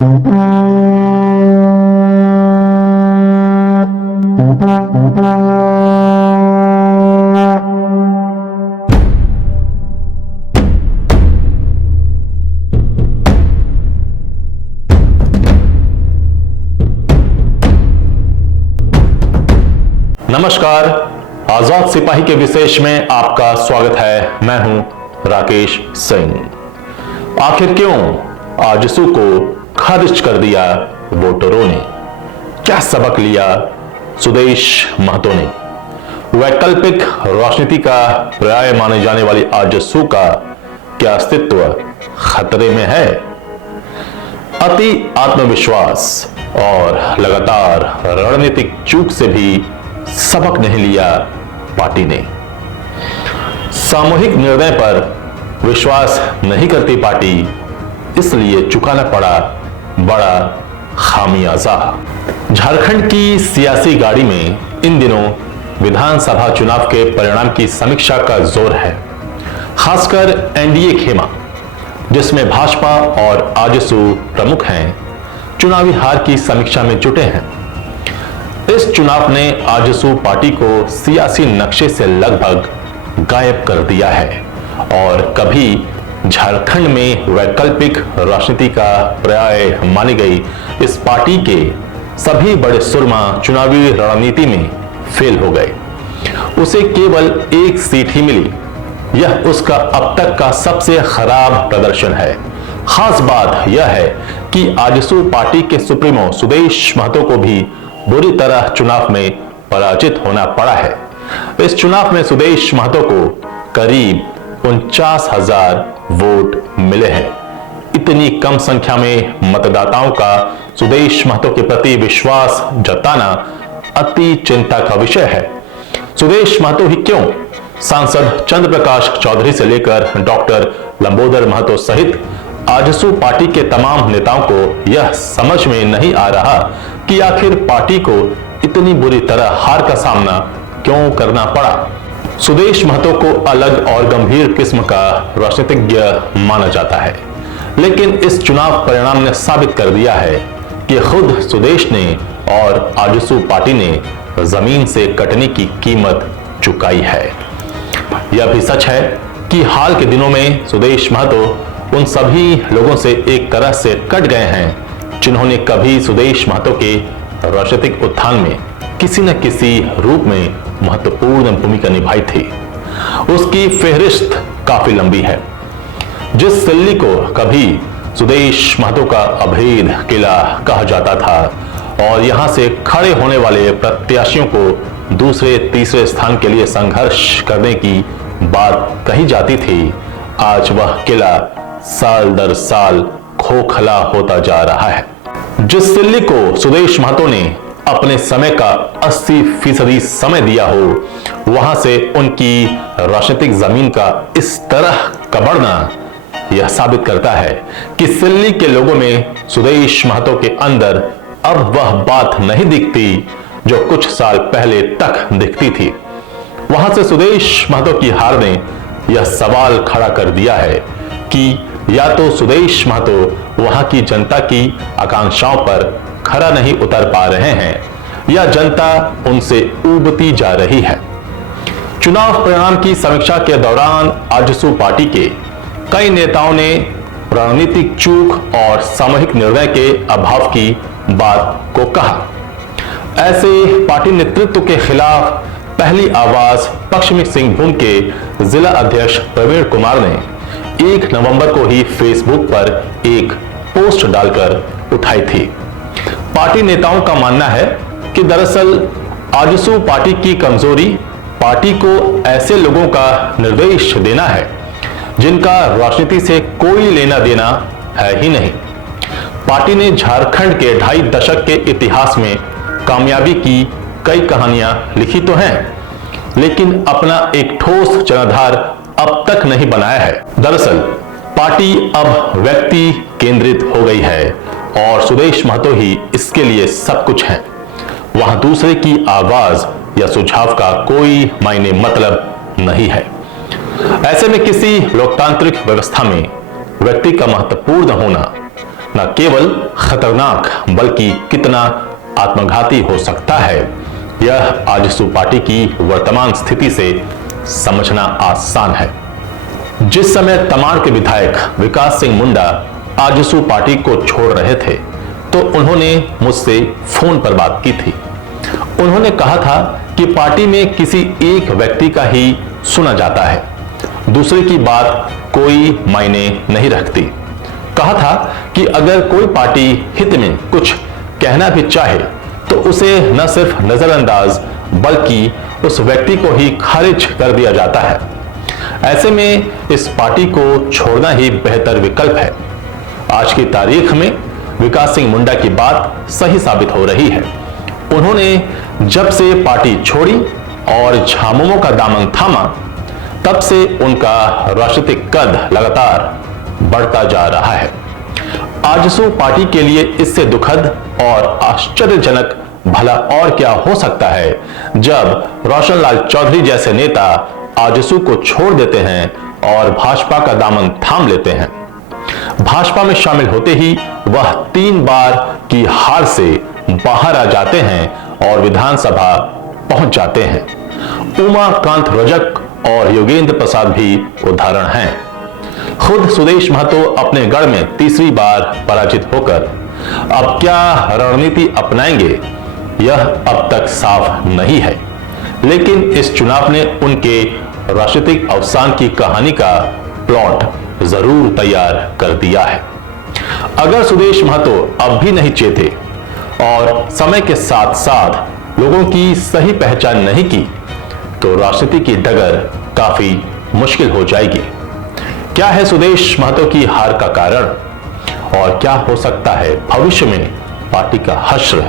नमस्कार, आजाद सिपाही के विशेष में आपका स्वागत है। मैं हूं राकेश सिंह। आखिर क्यों आजसू को खारिज कर दिया वोटरों ने? क्या सबक लिया सुदेश महतो ने? वैकल्पिक राजनीति का पर्याय माने जाने वाली आजसू का क्या अस्तित्व खतरे में है? अति आत्मविश्वास और लगातार रणनीतिक चूक से भी सबक नहीं लिया पार्टी ने। सामूहिक निर्णय पर विश्वास नहीं करती पार्टी, इसलिए चुकाना पड़ा बड़ा खामियाजा। झारखंड की सियासी गाड़ी में इन दिनों विधानसभा चुनाव के परिणाम की समीक्षा का जोर है, खासकर एनडीए खेमा, जिसमें भाजपा और आजसू प्रमुख हैं, चुनावी हार की समीक्षा में जुटे हैं। इस चुनाव ने आजसू पार्टी को सियासी नक्शे से लगभग गायब कर दिया है और कभी झारखंड में वैकल्पिक राजनीति का पर्याय मानी गई इस पार्टी के सभी बड़े सुरमा चुनावी रणनीति में फेल हो गए। उसे केवल एक सीट ही मिली। यह उसका अब तक का सबसे खराब प्रदर्शन है। खास बात यह है कि आजसू पार्टी के सुप्रीमो सुदेश महतो को भी बुरी तरह चुनाव में पराजित होना पड़ा है। इस चुनाव में सुदेश महतो को करीब 49,000 वोट मिले हैं। इतनी कम संख्या में मतदाताओं का सुदेश महतो के प्रति विश्वास जताना अति चिंता का विषय है। सुदेश महतो ही क्यों, सांसद चंद्र प्रकाश चौधरी से लेकर डॉक्टर लंबोदर महतो सहित आजसू पार्टी के तमाम नेताओं को यह समझ में नहीं आ रहा कि आखिर पार्टी को इतनी बुरी तरह हार का सामना क्यों करना पड़ा। सुदेश महतो को अलग और गंभीर किस्म का राजनीतिज्ञ माना जाता है, लेकिन इस चुनाव परिणाम ने साबित कर दिया है कि खुद सुदेश ने और आजसू पार्टी ने जमीन से कटने की कीमत चुकाई है। यह भी सच है कि हाल के दिनों में सुदेश महतो उन सभी लोगों से एक तरह से कट गए हैं जिन्होंने कभी सुदेश महतो के राजनीतिक उत्थान में किसी न किसी रूप में महत्वपूर्ण भूमिका निभाई थी। उसकी फेहरिस्त काफी लंबी है। जिस दिल्ली को कभी सुदेश महतो का अभेद किला कहा जाता था और यहां से खड़े होने वाले प्रत्याशियों को दूसरे तीसरे स्थान के लिए संघर्ष करने की बात कही जाती थी, आज वह किला साल दर साल खोखला होता जा रहा है। जिस दिल्ली को सुदेश महतो ने अपने समय का 80% समय दिया हो, वहां से उनकी राजनीतिक जमीन का इस तरह कबड़ना यह साबित करता है कि दिल्ली के लोगों में सुदेश महतो के अंदर अब वह बात नहीं दिखती जो कुछ साल पहले तक दिखती थी। वहां से सुदेश महतो की हार ने यह सवाल खड़ा कर दिया है कि या तो सुदेश महतो वहां की जनता की आकांक्षाओं पर खरा नहीं उतर पा रहे हैं या जनता उनसे ऊबती जा रही है। चुनाव परिणाम की समीक्षा के दौरान आजसू पार्टी के कई नेताओं ने रणनीतिक चूक और सामूहिक निर्णय के अभाव की बात को कहा। ऐसे पार्टी नेतृत्व के खिलाफ पहली आवाज पश्चिमी सिंहभूम के जिला अध्यक्ष प्रवीण कुमार ने 1 नवंबर को ही फेसबुक पर एक पोस्ट डालकर उठाई थी। पार्टी नेताओं का मानना है कि दरअसल आजसू पार्टी की कमजोरी पार्टी को ऐसे लोगों का निर्देश देना है जिनका राजनीति से कोई लेना देना है ही नहीं। पार्टी ने झारखंड के 2.5 दशक के इतिहास में कामयाबी की कई कहानियां लिखी तो हैं, लेकिन अपना एक ठोस जनाधार अब तक नहीं बनाया है। दरअसल पार्टी अब व्यक्ति केंद्रित हो गई है और सुदेश महतो ही इसके लिए सब कुछ है। वहां दूसरे की आवाज या सुझाव का कोई मायने मतलब नहीं है। ऐसे में किसी लोकतांत्रिक व्यवस्था में व्यक्ति का महत्वपूर्ण होना न केवल खतरनाक बल्कि कितना आत्मघाती हो सकता है, यह आजसू पार्टी की वर्तमान स्थिति से समझना आसान है। जिस समय तमाड़ के विधायक विकास सिंह मुंडा आजसू पार्टी को छोड़ रहे थे तो उन्होंने मुझसे फोन पर बात की थी। उन्होंने कहा था कि पार्टी में किसी एक व्यक्ति का ही सुना जाता है, दूसरे की बात कोई मायने नहीं रखती। कहा था कि अगर कोई पार्टी हित में कुछ कहना भी चाहे तो उसे न सिर्फ नजरअंदाज बल्कि उस व्यक्ति को ही खारिज कर दिया जाता है। ऐसे में इस पार्टी को छोड़ना ही बेहतर विकल्प है। आज की तारीख में विकास सिंह मुंडा की बात सही साबित हो रही है। उन्होंने जब से पार्टी छोड़ी और झामुमो का दामन थामा, तब से उनका राजनीतिक कद लगातार बढ़ता जा रहा है। आजसू पार्टी के लिए इससे दुखद और आश्चर्यजनक भला और क्या हो सकता है जब रोशन लाल चौधरी जैसे नेता आजसू को छोड़ देते हैं और भाजपा का दामन थाम लेते हैं। भाजपा में शामिल होते ही वह 3 बार की हार से बाहर आ जाते हैं और विधानसभा पहुंच जाते हैं। उमाकांत रजक और योगेंद्र प्रसाद भी उदाहरण हैं। खुद सुदेश महतो अपने गढ़ में तीसरी बार पराजित होकर अब क्या रणनीति अपनाएंगे यह अब तक साफ नहीं है, लेकिन इस चुनाव ने उनके राजनीतिक अवसान की कहानी का प्लॉट जरूर तैयार कर दिया है। अगर सुदेश महतो अब भी नहीं चेते और समय के साथ साथ लोगों की सही पहचान नहीं की तो राजनीति की डगर काफी मुश्किल हो जाएगी। क्या है सुदेश महतो की हार का कारण और क्या हो सकता है भविष्य में पार्टी का हश्र,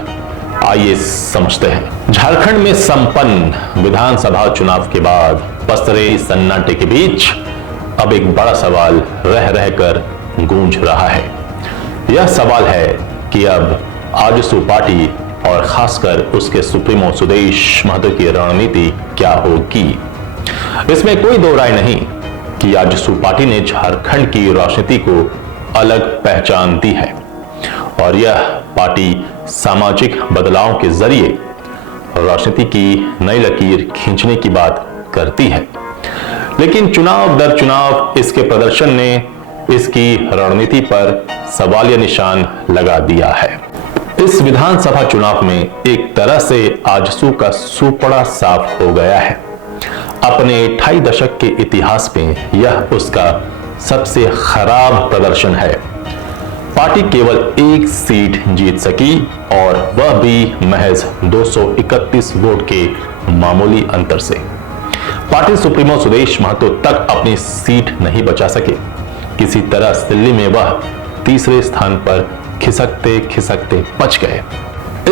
आइए समझते हैं। झारखंड में संपन्न विधानसभा चुनाव के बाद पसरे सन्नाटे के बीच अब एक बड़ा सवाल रह रहकर गूंज रहा है। यह सवाल है कि अब आजसू पार्टी और खासकर उसके सुप्रीमो सुदेश महतो की रणनीति क्या होगी। इसमें कोई दो राय नहीं कि आजसू पार्टी ने झारखंड की राजनीति को अलग पहचान दी है और यह पार्टी सामाजिक बदलाव के जरिए राजनीति की नई लकीर खींचने की बात करती है। लेकिन चुनाव दर चुनाव इसके प्रदर्शन ने इसकी रणनीति पर सवालिया निशान लगा दिया है। इस विधानसभा चुनाव में एक तरह से आजसू का सुपड़ा साफ हो गया है। अपने 28 दशक के इतिहास में यह उसका सबसे खराब प्रदर्शन है। पार्टी केवल 1 सीट जीत सकी और वह भी महज 231 वोट के मामूली अंतर से। पार्टी सुप्रीमो सुदेश महतो तक अपनी सीट नहीं बचा सके। किसी तरह दिल्ली में वह तीसरे स्थान पर खिसकते खिसकते बच गए।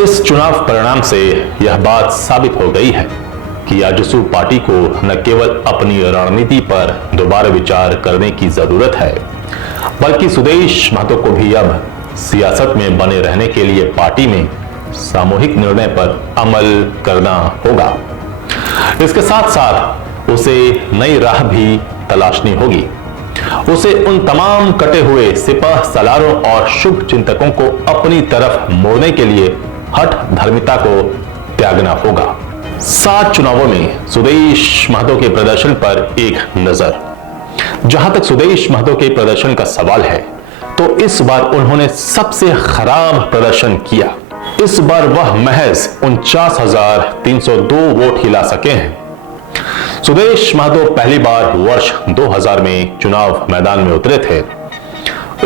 इस चुनाव परिणाम से यह बात साबित हो गई है कि आजसू पार्टी को न केवल अपनी रणनीति पर दोबारा विचार करने की जरूरत है, बल्कि सुदेश महतो को भी अब सियासत में बने रहने के लिए पार्टी में सामूहिक निर्णय पर अमल करना होगा। इसके साथ साथ उसे नई राह भी तलाशनी होगी। उसे उन तमाम कटे हुए सिपह सलारों और शुभ चिंतकों को अपनी तरफ मोड़ने के लिए हठ धर्मिता को त्यागना होगा। 7 चुनावों में सुदेश महतो के प्रदर्शन पर एक नजर। जहां तक सुदेश महतो के प्रदर्शन का सवाल है तो इस बार उन्होंने सबसे खराब प्रदर्शन किया। इस बार वह महज 49,302 वोट ही ला सके हैं। सुदेश महतो पहली बार वर्ष 2000 में चुनाव मैदान में उतरे थे।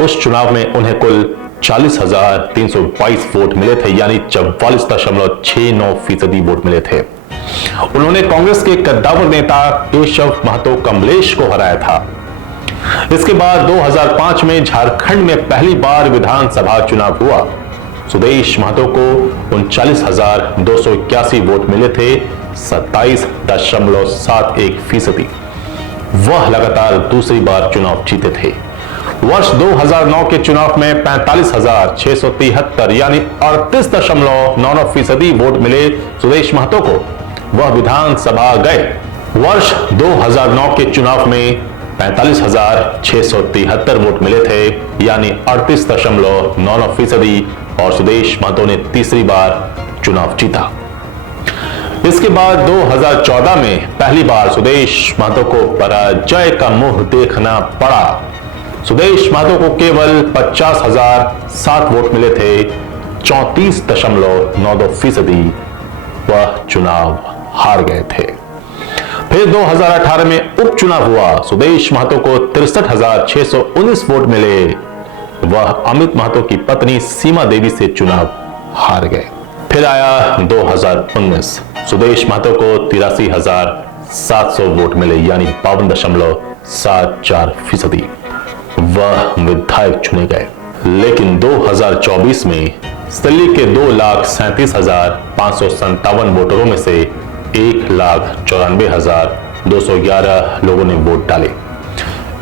उस चुनाव में उन्हें कुल 40,322 वोट मिले थे, यानी 44.69% वोट मिले थे। उन्होंने कांग्रेस के कद्दावर नेता केशव महतो कमलेश को हराया था। इसके बाद 2005 में झारखंड में पहली बार विधानसभा चुनाव हुआ। सुदेश महतो को 39,281 वोट मिले थे, 27.71%। वह लगातार दूसरी बार चुनाव जीते थे। वर्ष 2009 के चुनाव में 45,673 यानी 38.99% वोट मिले सुदेश महतो को। वह विधानसभा गए। वर्ष 2009 के चुनाव में 45,673 वोट मिले थे, यानी 38.99%, और सुदेश महतो ने तीसरी बार चुनाव जीता। इसके बाद 2014 में पहली बार सुदेश महतो को पराजय का मुंह देखना पड़ा। सुदेश महतो को केवल 50,007 वोट मिले थे, 34.92%, वह चुनाव हार गए थे। फिर 2018 में उपचुनाव हुआ। सुदेश महतो को 63,619 वोट मिले, वह अमित महतो की पत्नी सीमा देवी से चुनाव हार गए। फिर आया 2019, सुदेश महतो को 83,700 वोट मिले, यानी 52.74%, वह विधायक चुने गए। लेकिन 2024 में सिल्ली के 2,37,557 वोटरों में से 1,94,211 लोगों ने वोट डाले।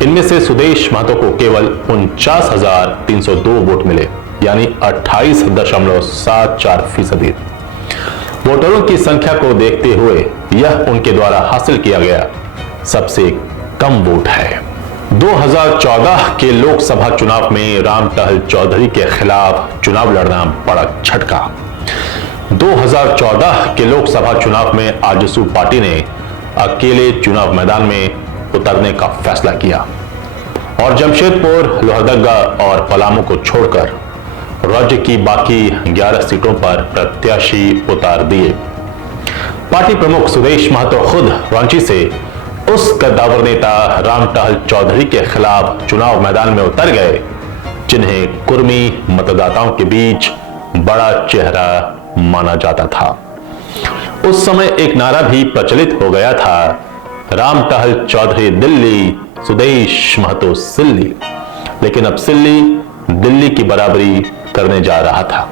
इनमें से सुदेश महतो को केवल 49,302 वोट मिले, यानी 28.74%। वोटरों की संख्या को देखते हुए यह उनके द्वारा हासिल किया गया सबसे कम वोट है। 2014 के लोकसभा चुनाव में राम टहल चौधरी के खिलाफ चुनाव लड़ना बड़ा झटका। 2014 के लोकसभा चुनाव में आजसू पार्टी ने अकेले चुनाव मैदान में उतरने का फैसला किया और जमशेदपुर, लोहरदगा और पलामू को छोड़कर राज्य की बाकी 11 सीटों पर प्रत्याशी उतार दिए। पार्टी प्रमुख सुदेश महतो खुद रांची से उस कद्दावर नेता राम टहल चौधरी के खिलाफ चुनाव मैदान में उतर गए, जिन्हें कुर्मी मतदाताओं के बीच बड़ा चेहरा माना जाता था। उस समय एक नारा भी प्रचलित हो गया था, राम टहल चौधरी दिल्ली, सुदेश महतो सिल्ली। लेकिन अब सिल्ली दिल्ली की बराबरी करने जा रहा था।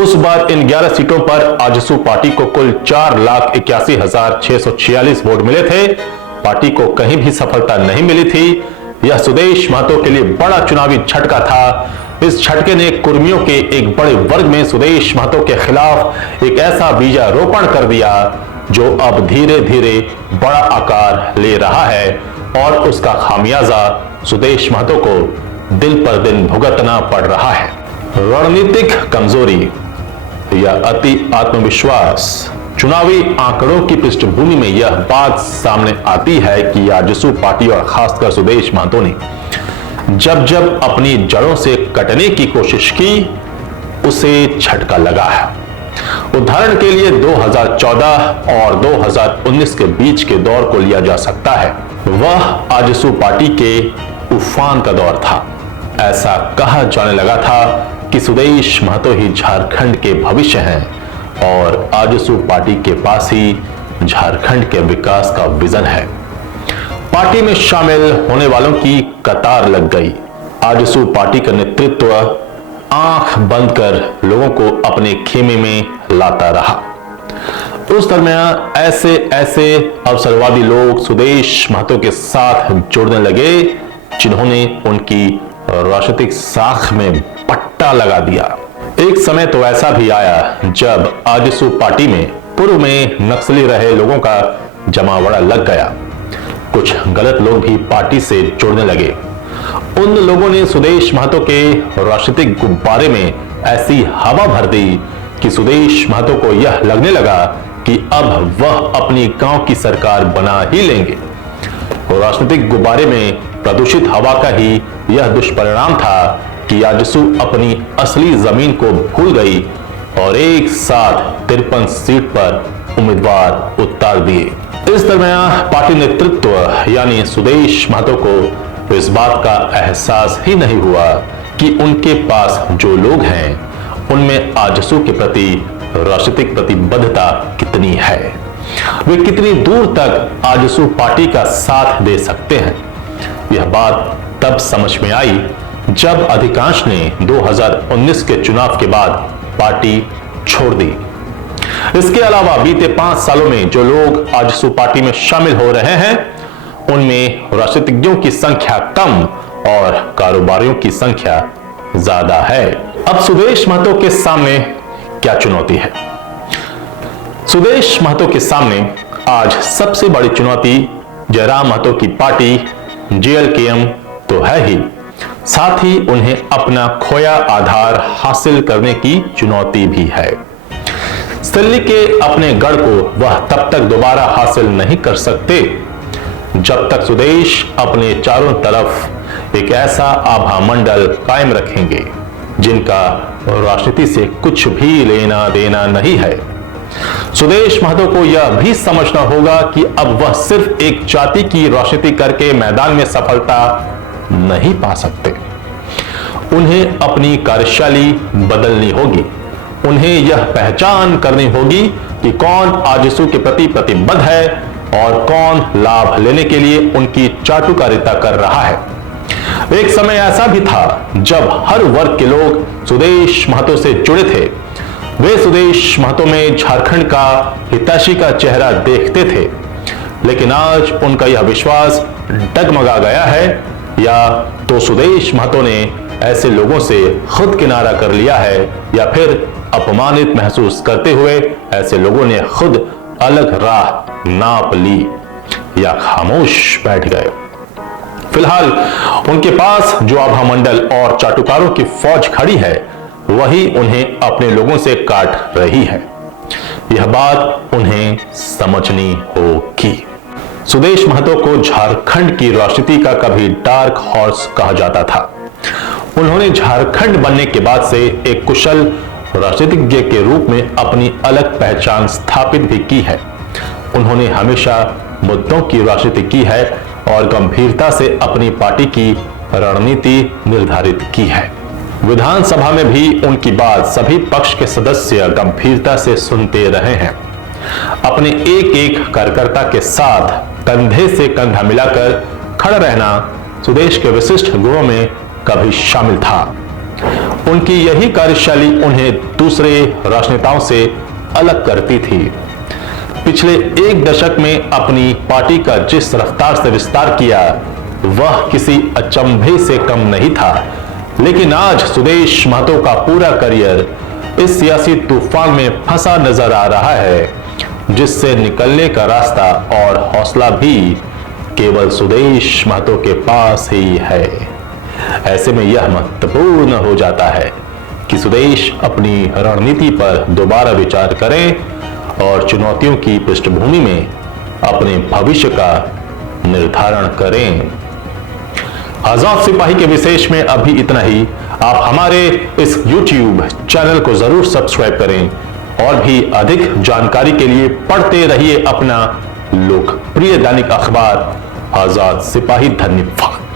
उस बार इन 11 सीटों पर आजसू पार्टी को कुल 4,81,646 वोट मिले थे। पार्टी को कहीं भी सफलता नहीं मिली थी। यह सुदेश महतो के लिए बड़ा चुनावी झटका था। इस झटके ने कुर्मियों के एक बड़े वर्ग में सुदेश महतो के खिलाफ एक ऐसा बीजारोपण कर दिया जो अब धीरे धीरे बड़ा आकार ले रहा है और उसका खामियाजा सुदेश महतो को दिन पर दिन भुगतना पड़ रहा है। रणनीतिक कमजोरी या अति आत्मविश्वास। चुनावी आंकड़ों की पृष्ठभूमि में यह बात सामने आती है कि आजसू पार्टी और खासकर सुदेश महतो ने जब जब अपनी जड़ों से कटने की कोशिश की, उसे झटका लगा है। उदाहरण के लिए 2014 और 2019 के बीच के दौर को लिया जा सकता है। वह आजसू पार्टी के उफान का दौर था। ऐसा कहा जाने लगा था कि सुदेश महतो ही झारखंड के भविष्य हैं और आजसू पार्टी के पास ही झारखंड के विकास का विजन है। पार्टी में शामिल होने वालों की कतार लग गई। आजसू पार्टी का नेतृत्व आंख बंद कर लोगों को अपने खेमे में लाता रहा। उस दरमियान ऐसे ऐसे अवसरवादी लोग सुदेश महतो के साथ जुड़ने लगे जिन्होंने उनकी राजनीतिक साख में पट्टा लगा दिया। एक समय तो ऐसा भी आया जब आजसू पार्टी में पूर्व में नक्सली रहे लोगों का जमावड़ा लग गया। कुछ गलत लोग भी पार्टी से जुड़ने लगे। उन लोगों ने सुदेश महतो के राजनीतिक गुब्बारे में ऐसी हवा भर दी कि सुदेश महतो को यह लगने लगा कि अब वह अपनी गांव की सरकार बना ही लेंगे। राजनीतिक गुब्बारे में प्रदूषित हवा का ही यह दुष्परिणाम था कि आजसू अपनी असली जमीन को भूल गई और एक साथ 53 सीट पर उम्मीदवार उतार दिए। इस दरमियान पार्टी नेतृत्व यानी सुदेश महतो को इस बात का एहसास ही नहीं हुआ कि उनके पास जो लोग हैं उनमें आजसू के प्रति राजनीतिक प्रतिबद्धता कितनी है, वे कितनी दूर तक आजसू पार्टी का साथ दे सकते हैं। यह बात तब समझ में आई जब अधिकांश ने 2019 के चुनाव के बाद पार्टी छोड़ दी। इसके अलावा बीते 5 सालों में जो लोग आजसू पार्टी में शामिल हो रहे हैं उनमें राजनीतिज्ञों की संख्या कम और कारोबारियों की संख्या ज्यादा है। अब सुदेश महतो के सामने क्या चुनौती है? सुदेश महतो के सामने आज सबसे बड़ी चुनौती जयराम महतो की पार्टी JLKM तो है ही, साथ ही उन्हें अपना खोया आधार हासिल करने की चुनौती भी है। दिल्ली के अपने गढ़ को वह तब तक दोबारा हासिल नहीं कर सकते जब तक स्वदेश अपने चारों तरफ एक ऐसा आभा मंडल कायम रखेंगे जिनका राजनीति से कुछ भी लेना देना नहीं है। स्वदेश महतो को यह भी समझना होगा कि अब वह सिर्फ एक जाति की राजनीति करके मैदान में सफलता नहीं पा सकते। उन्हें अपनी कार्यशैली बदलनी होगी। उन्हें यह पहचान करनी होगी कि कौन आजिज़ों के प्रति प्रतिबद्ध है और कौन लाभ लेने के लिए उनकी चाटुकारिता कर रहा है। एक समय ऐसा भी था जब हर वर्ग के लोग स्वदेश महतो से जुड़े थे। वे स्वदेश महतो में झारखंड का हितैषी का चेहरा देखते थे, लेकिन आज उनका यह विश्वास डगमगा गया है, या तो स्वदेश महतो ने ऐसे लोगों से खुद किनारा कर लिया है, या फिर अपमानित महसूस करते हुए ऐसे लोगों ने खुद अलग राह नाप ली या खामोश बैठ गए। फिलहाल उनके पास जो आभा मंडल और चाटुकारों की फौज खड़ी है, वही उन्हें अपने लोगों से काट रही है। यह बात उन्हें समझनी होगी। स्वदेश महतो को झारखंड की राजनीति का कभी डार्क हॉर्स कहा जाता था। उन्होंने झारखंड बनने के बाद से एक कुशल राजनीतिज्ञ के रूप में अपनी अलग पहचान स्थापित भी की है। उन्होंने हमेशा मुद्दों की राजनीति की है और गंभीरता से अपनी पार्टी की रणनीति निर्धारित की है। विधानसभा में भी उनकी बात सभी पक्ष के सदस्य गंभीरता से सुनते रहे हैं। अपने एक एक कार्यकर्ता के साथ कंधे से कंधा मिलाकर खड़ा रहना स्वदेश के विशिष्ट गुणों में कभी शामिल था। उनकी यही कार्यशैली उन्हें दूसरे राजनेताओं से अलग करती थी। पिछले एक दशक में अपनी पार्टी का जिस रफ्तार से विस्तार किया, वह किसी अचंभे से कम नहीं था, लेकिन आज स्वदेश महतो का पूरा करियर इस सियासी तूफान में फंसा नजर आ रहा है, जिससे निकलने का रास्ता और हौसला भी केवल स्वदेश महतो के पास ही है। ऐसे में यह महत्वपूर्ण हो जाता है कि स्वदेश अपनी रणनीति पर दोबारा विचार करें और चुनौतियों की पृष्ठभूमि में अपने भविष्य का निर्धारण करें। आजाद सिपाही के विशेष में अभी इतना ही। आप हमारे इस YouTube चैनल को जरूर सब्सक्राइब करें और भी अधिक जानकारी के लिए पढ़ते रहिए अपना लोकप्रिय दैनिक अखबार आजाद सिपाही। धन्यवाद।